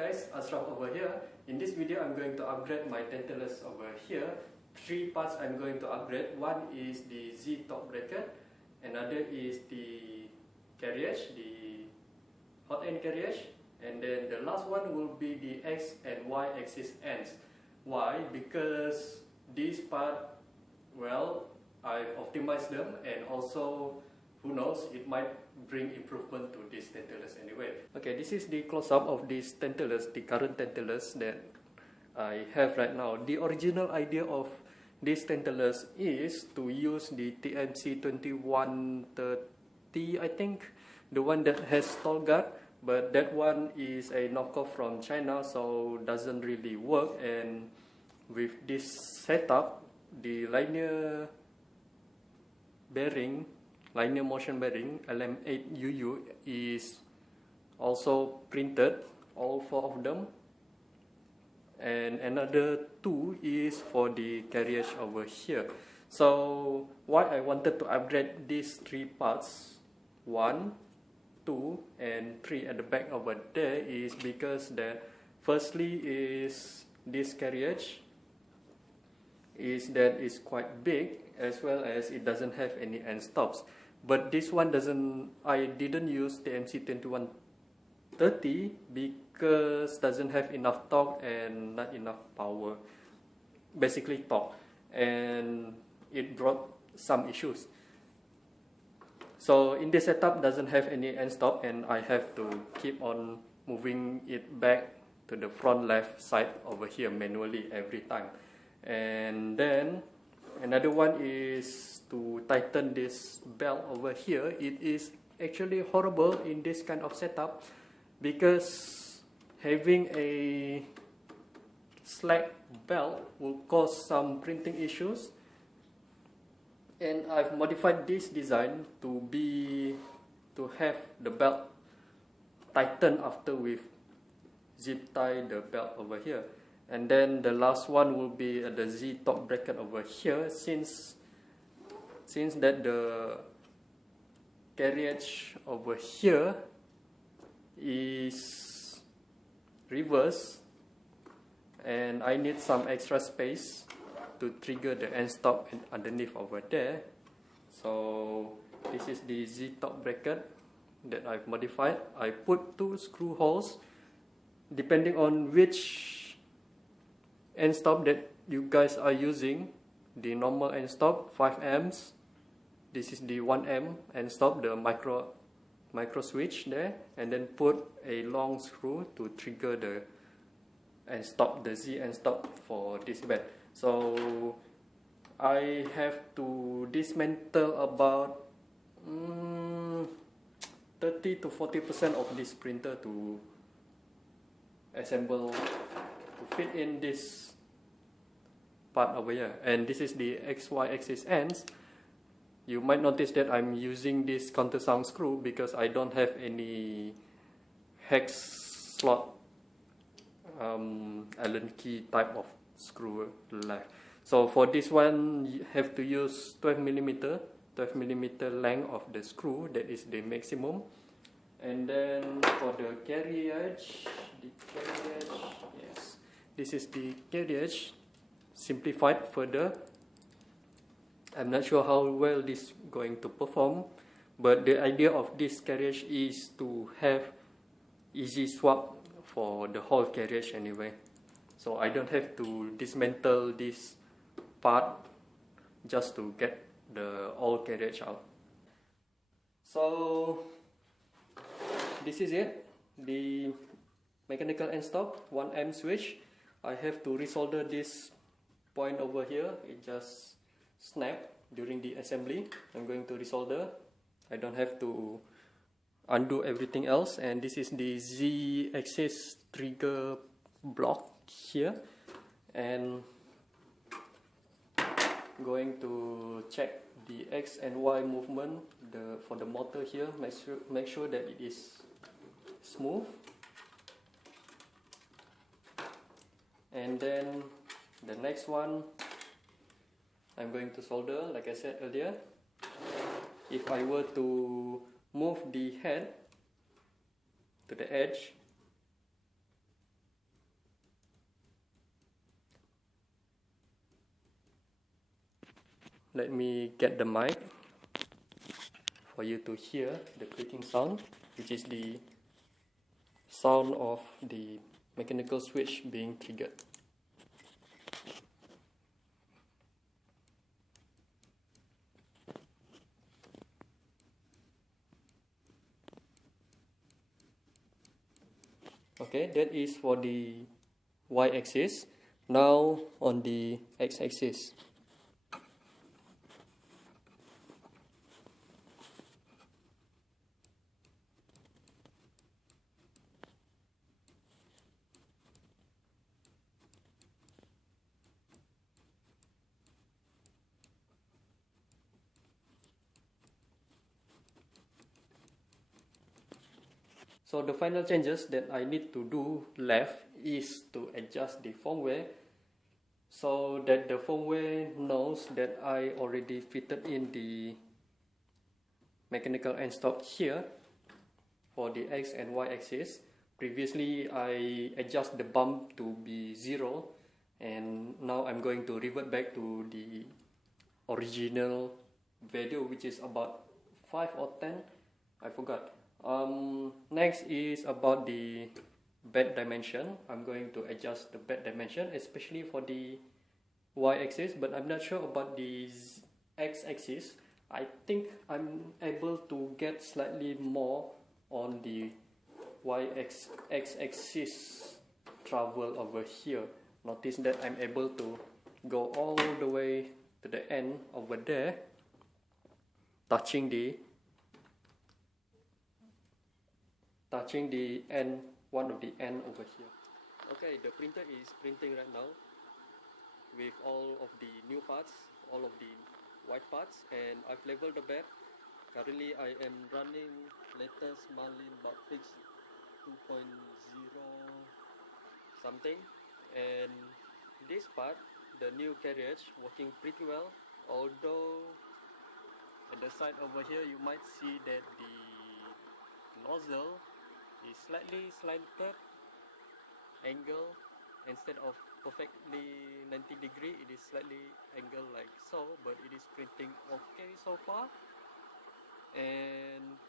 guys, Ashraf over here. In this video I'm going to upgrade my Tantillus over here. 3 parts I'm going to upgrade. One is the Z top bracket, another is the carriage, the hot end carriage, and then the last one will be the X and Y axis ends. Why? Because this part, well, I've optimized them, and also who knows, it might bring improvement to this Tantillus anyway. Okay, this is the close-up of this Tantillus, the current Tantillus that I have right now. The original idea of this Tantillus is to use the TMC 2130, I think, the one that has stall guard, but that one is a knockoff from China, so doesn't really work. And with this setup, the linear motion bearing LM8UU is also printed, all 4 of them, and another 2 is for the carriage over here. So why I wanted to upgrade these 3 parts, 1, 2 and 3 at the back over there, is because that firstly is this carriage is quite big, as well as it doesn't have any end stops. But this one I didn't use the TMC 2130 because doesn't have enough torque and not enough power, basically torque, and it brought some issues. So in this setup doesn't have any end stop, and I have to keep on moving it back to the front left side over here manually every time. And then another one is to tighten this belt over here. It is actually horrible in this kind of setup because having a slack belt will cause some printing issues, and I've modified this design to have the belt tightened after we've zip tie the belt over here. And then the last one will be the Z top bracket over here, since that the carriage over here is reverse, and I need some extra space to trigger the end stop underneath over there. So this is the Z top bracket that I've modified. I put 2 screw holes depending on which end stop that you guys are using. The normal end stop 5 amps, this is the 1 amp end stop, the micro switch there, and then put a long screw to trigger the end stop, the Z end stop for this bed. So I have to dismantle about 30 to 40% of this printer to assemble, to fit in this part over here. And this is the XY axis ends. You might notice that I'm using this countersunk screw because I don't have any hex slot Allen key type of screw left. So for this one you have to use 12mm length of the screw, that is the maximum. And then for the carriage, yes, this is the carriage simplified further. I'm not sure how well this is going to perform, but the idea of this carriage is to have easy swap for the whole carriage anyway. So I don't have to dismantle this part just to get the whole carriage out. So this is it, the mechanical end stop, 1 amp switch. I have to resolder this point over here, it just snapped during the assembly. I'm going to resolder. I don't have to undo everything else. And this is the Z axis trigger block here, and going to check the X and Y movement for the motor here. Make sure that it is smooth. And then the next one I'm going to solder, like I said earlier. If I were to move the head to the edge, Let me get the mic for you to hear the clicking sound, which is the sound of the mechanical switch being triggered. Okay, that is for the y-axis. Now on the x-axis. So the final changes that I need to do left is to adjust the firmware so that the firmware knows that I already fitted in the mechanical end stop here for the x and y axis. Previously I adjust the bump to be 0, and now I'm going to revert back to the original value, which is about 5 or 10, I forgot. Next is about the bed dimension. I'm going to adjust the bed dimension, especially for the y-axis, but I'm not sure about the x-axis. I think I'm able to get slightly more on the x-axis travel over here. Notice that I'm able to go all the way to the end over there, touching the end, one of the end over here. Okay, the printer is printing right now with all of the new parts, all of the white parts, and I've leveled the bed. Currently I am running latest Marlin Bugfix 2.0 something, and this part, the new carriage, working pretty well, although at the side over here you might see that the nozzle is slightly slanted angle. Instead of perfectly 90 degree, it is slightly angled like so, but it is printing okay so far. And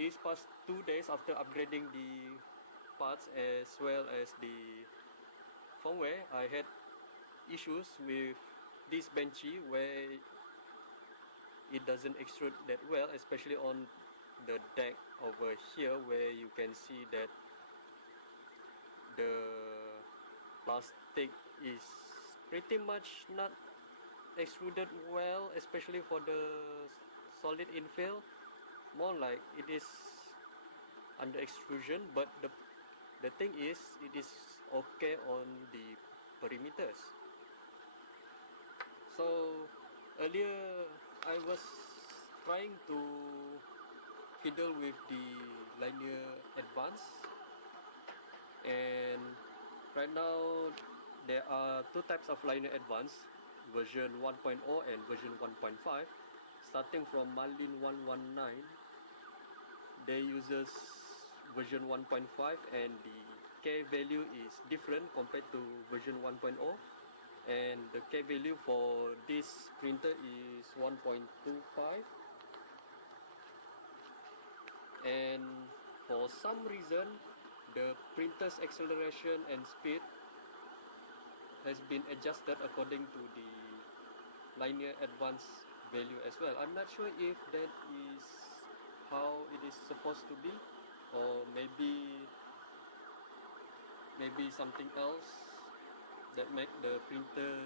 these past 2 days after upgrading the parts as well as the firmware, I had issues with this benchy where it doesn't extrude that well, especially on the deck over here, where you can see that the plastic is pretty much not extruded well, especially for the solid infill. More like it is under extrusion, but the thing is, it is okay on the perimeters. So earlier I was trying to fiddle with the linear advance, and right now there are two types of linear advance, version 1.0 and version 1.5. Starting from Marlin 119, they uses version 1.5, and the K value is different compared to version 1.0, and the K value for this printer is 1.25, and for some reason the printer's acceleration and speed has been adjusted according to the linear advance value as well. I'm not sure if that is how it is supposed to be, or maybe something else that make the printer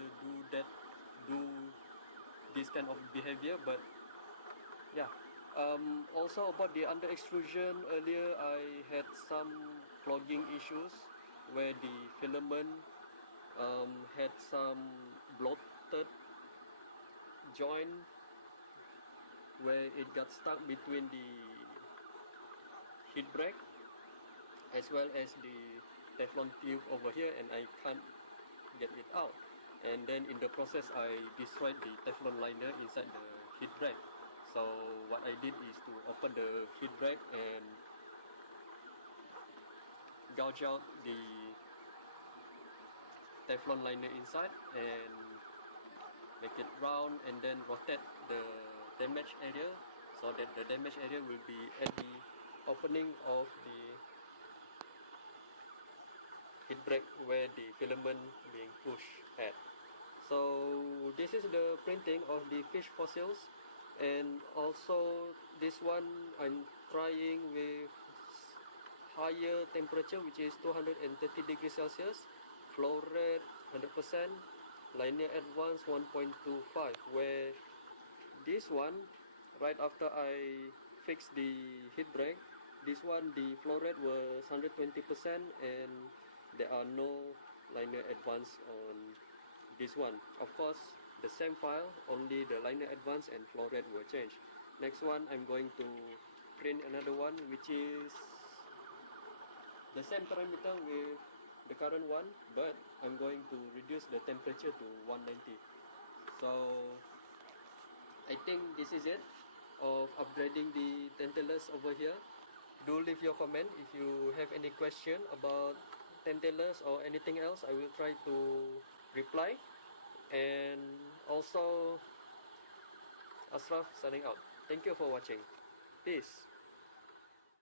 do this kind of behavior. But yeah. Also about the under extrusion, earlier I had some clogging issues where the filament had some bloated joint where it got stuck between the heat break as well as the Teflon tube over here, and I can't get it out. And then in the process I destroyed the Teflon liner inside the heat break. So what I did is to open the heat break and gouge out the Teflon liner inside, and make it round, and then rotate the damaged area, so that the damaged area will be at the opening of the heat break where the filament being pushed at. So this is the printing of the fish fossils, and also this one I'm trying with higher temperature, which is 230 degrees Celsius, flow rate 100%, linear advance 1.25, where this one, right after I fixed the heat break, this one the flow rate was 120%, and there are no linear advance on this one. Of course, the same file, only the linear advance and flow rate will change. Next one, I'm going to print another one, which is the same parameter with the current one, but I'm going to reduce the temperature to 190. So I think this is it of upgrading the Tantillus over here. Do leave your comment if you have any question about Tantillus or anything else. I will try to reply. And also, Ashraf signing out. Thank you for watching. Peace.